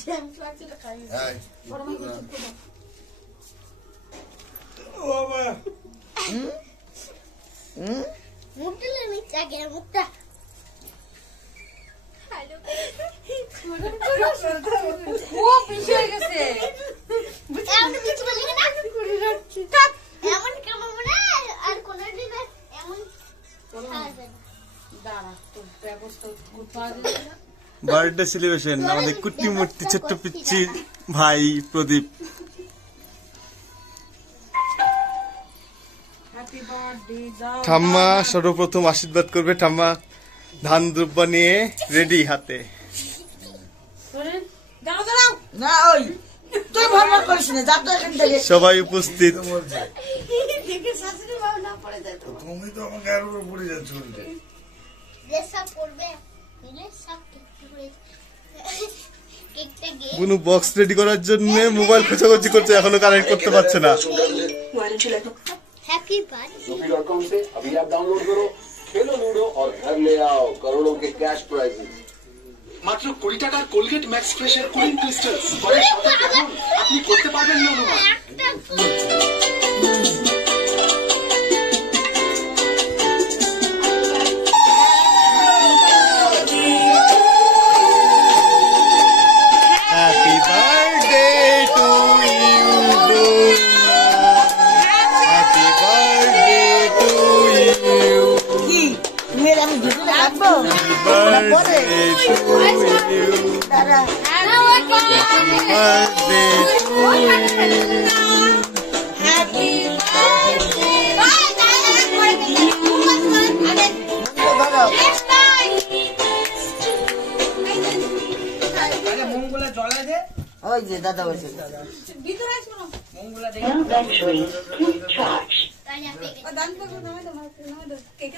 James লাগছে তো খাই এই গরমে কিছু খাবো ও বাবা মুখটা নিচে আগে মুখটা হ্যালো ও পিছে হয়ে গেছে এমন কিছু বলি না করে রাখছি এমন কেমন না আর কোন দিন এমন খাবে না দাঁড়া তো ব্যবস্থা করতে হবে না বার্থডে সেলিব্রেশন আমাদের কুটি মূর্তি ছোট্ট পিচ্ছি ভাই প্রদীপ হ্যাপি বার্থডে দাও ঠাম্মা সর্বপ্রথম আশীর্বাদ করবে ঠাম্মা ধান দ্রব্য নিয়ে রেডি হাতে করেন দাও দাও না ওই তুই ভাবনা করিস না যা তো এখান থেকে সবাই উপস্থিত দেখে শাশুড়ি বাবা না পড়ে যায় তো তুমি তো আমার গায়ের উপর পড়ে যাচ্ছ উল্টে যে সব করবে মিলে সব ঠিক করে কেকটা গে বুনু বক্স রেডি করার জন্য মোবাইল খোঁজাখুঁজি করছে এখনো কানেক্ট করতে পারছে না হ্যাপি বার্থডে Sophie.com से अभी आप डाउनलोड करो, खेलो लूडो और घर ले आओ करोड़ों के कैश प्राइजेस। মাত্র 20 টাকার কোলগেট ম্যাক্স ফ্রেশের কুলিং ক্রিস্টালস পরের সাথে দেখুন আপনি করতে পারবেন না অনুমান। Happy birthday to you happy birthday to you কি তুমি এর আমি ভিডিও রাখবো বার্থডে টু ইউ দাদা বার্থডে টু ইউ হ্যাপি ওই যে দাদা বলছে ভিতরে আসো না মঙ্গলা দেখি ও দান করো না দাও কেকে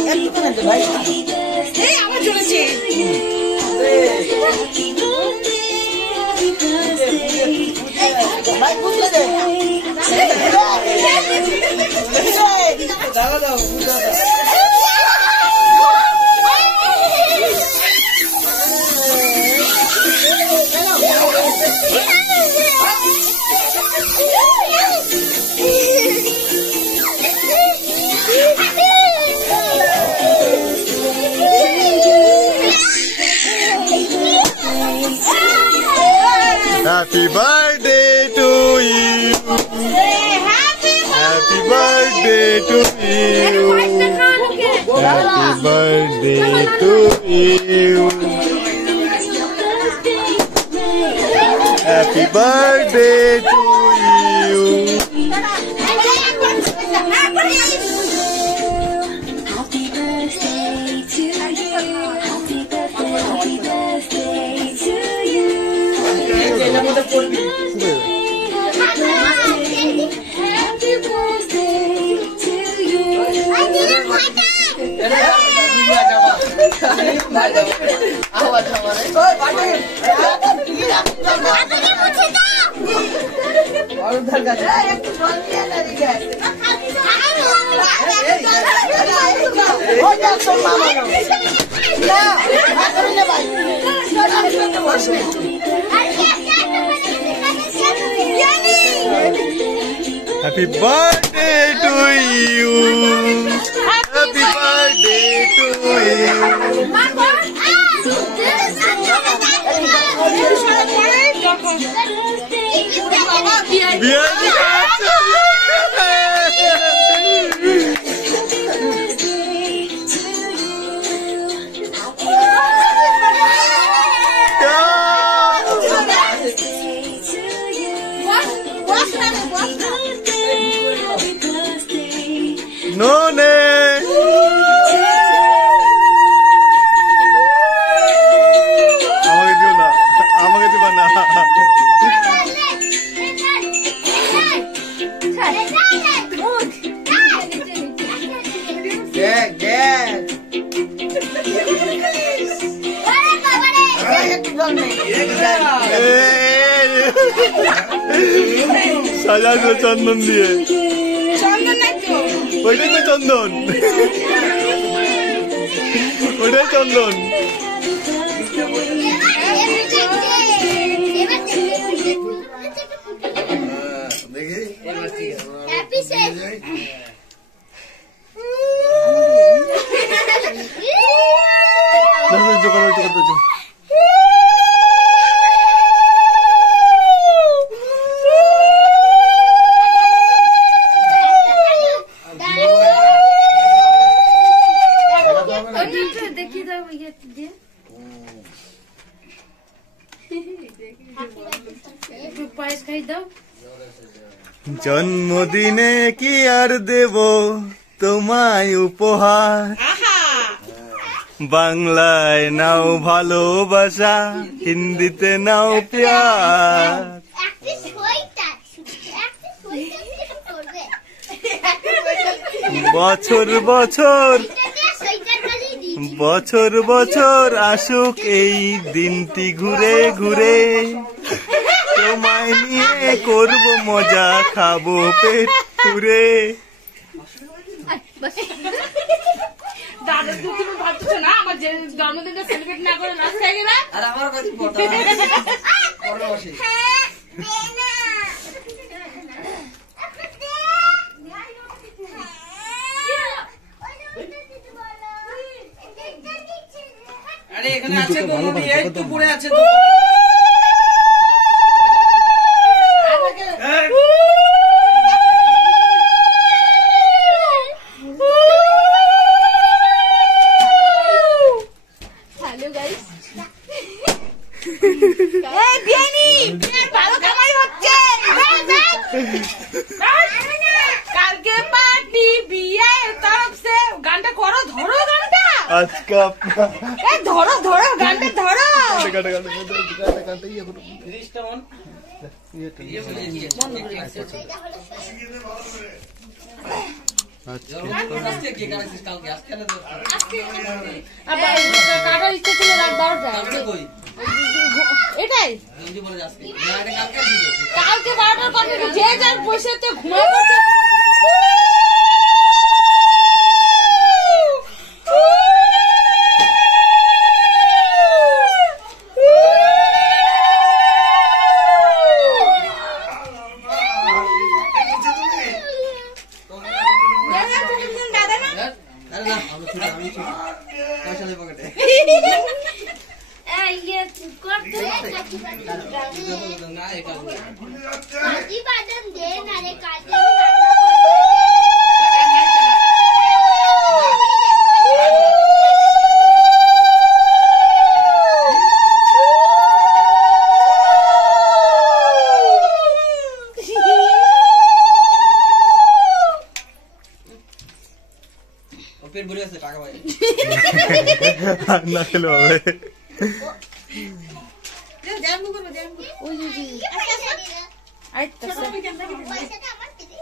হ্যাপি বার্থডে ভাই এই আমার চলেছে ভাই বুঝলে দে দাদা দাও Happy birthday to you. Happy birthday to you. Happy birthday to you. Happy birthday to you. Happy birthday to you. Happy birthday to you. Biar সাজানো চন্দন দিয়ে। চন্দন নাই তো। ওইটাই তো চন্দন, ওইটাই চন্দন। দেখি হ্যাপি সেট দেখি দাও ইয়ে দিয়ে একটু পায়েস খাই দাও। জন্মদিনে কি আর দেব তোমায় উপহার, বাংলায় নাও ভালোবাসা, হিন্দিতে নাও প্যার। একটা সোয়েটার করবে বছর বছর সোয়েটার বানিয়ে দিই বছর বছর আসুক এই দিনটি ঘুরে ঘুরে, তোমায় নিয়ে করব মজা, খাবো পেট পুরে। দাদা তুমি ভাবছো না আমার যে জন্মদিনটা সেলিব্রেট না করে নাচ খাই গেলা? আর আমার কাছে পড়া পরে বসে আরে এখানে আছে তো নদী, এই তো পড়ে আছে তো। হ্যালো গাইস, এই বিয়ানি ভালো কামাই হচ্ছে। কালকে পার্টি বিয়ের তরফ সে গানটা করো, ধরো গানটা, আজকে এই ধরো ধরো গানটা ধরো। রিস্টা অন ইয়ে বলে দিয়ে জন্মদিন আসছে, কে কাটাছিস কালকে? আজকে না তো আবার কাটার ইচ্ছা ছিল রাত 12টায়। কালকে কই এটাই জলদি বলে আজকে না, এটা কালকে ছিল। কালকে 12টার পর যে যার বসে তো ঘুমায় পড়ছে। আরে না আমি ছোট পয়সা নেই পকেটে। ইয়ে করতে না এই কাজ কাজী বাদাম দে না রে কাজী পেট ভরে আছে, টাকা পাই না খেলে হবে। পয়সাটা আমার দিদি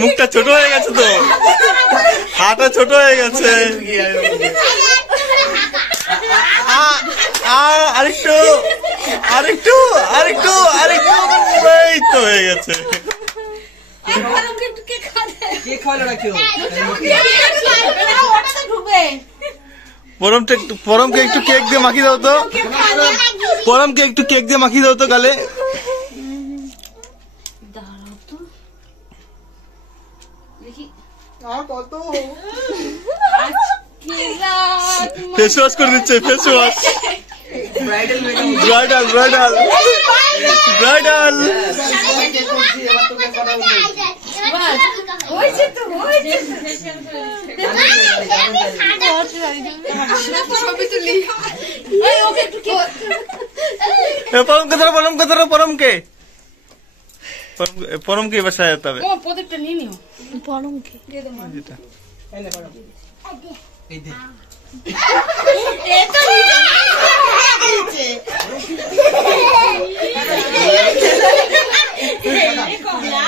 মুখটা ছোট হয়ে গেছে তো, হাটা ছোট হয়ে গেছে। আরেকটু আরেকটু আরেকটু আরেকটু, এই তো হয়ে গেছে। কে খাওয়ালো না কেউ? পরমকে একটু কেক দিয়ে মাখিয়ে দাও তো, পরমকে একটু কেক দিয়ে মাখিয়ে দাও তো গালে। ফেস ওয়াশ করে দিচ্ছে, face wash. Bridal makeup bridal bridal bridal. এবার তোকে কথা বলতে হয়েছে তো হয়েছে ছবি তুলি। ওকে একটু পরমকে ধরো, পরমকে ধরো, পরমকে পরমকে এবার সাজাতে হবে। প্রদীপটা নিয়ে নিও। যেটা এই না এই দে এ তো দিয়েছে। কমলা